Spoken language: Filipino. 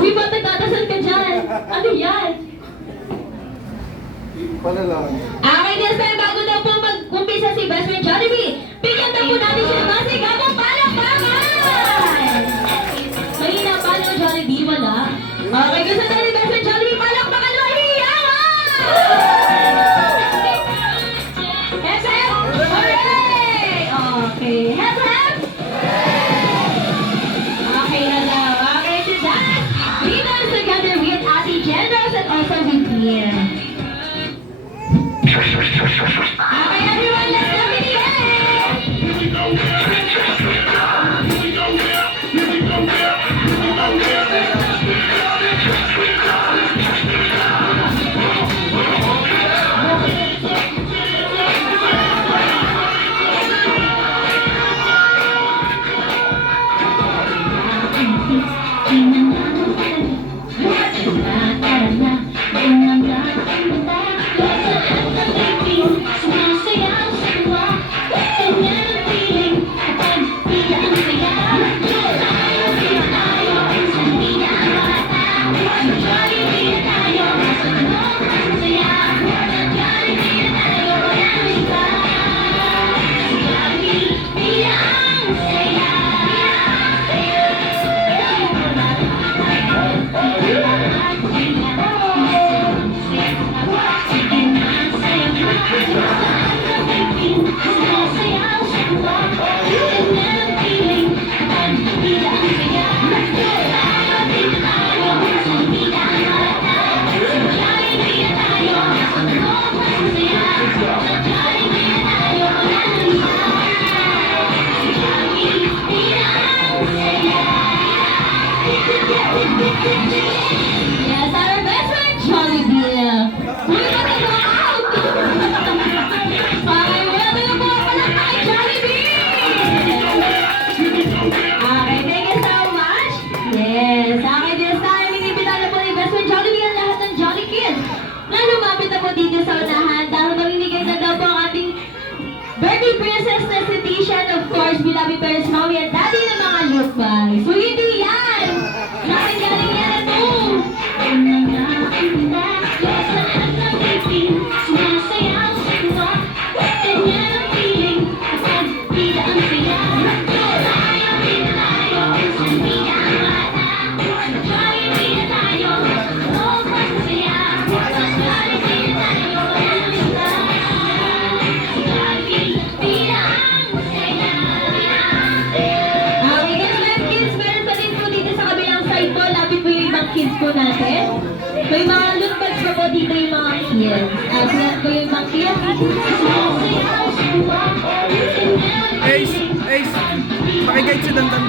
Uy, ba't nagdadasal ka dyan? Ano yan? Pala lang. Okay, this time, bago daw po mag-umpisa si Best Friend Jollibee, bigyan daw po natin siya ng masigabong palakpakan! Mahina pa no, Jollibee, wala. Okay, gusto na ni Best Friend Jollibee, palakpakan mo, hiyawan! Hep, hep! Hooray! Okay, hep, hep! Okay na daw. Okay, to that, we dance together with Ate Jen Rose and also with Mia. Okay, everyone, let's go begin! Yes, our best friend Jollibee. Uy, out! Okay, welcome na po pala kay Jollibee! Okay, thank you so much. Yes, okay, this time, inibita na po ni best friend Jollibee ang lahat ng Jolly Kids na lumapit na po dito sa unahan dahil mamimigay na daw po ang ating birthday princess na si Tisha and of course, beloved parents, mommy and daddy ng mga look bags. So, hindi yan! Galing yan ito! Kids po natin. May mga loot bags pa po dito yung mga kids. Yan po yung mga kids. Ace! Ace! Pakiguide si Dandan.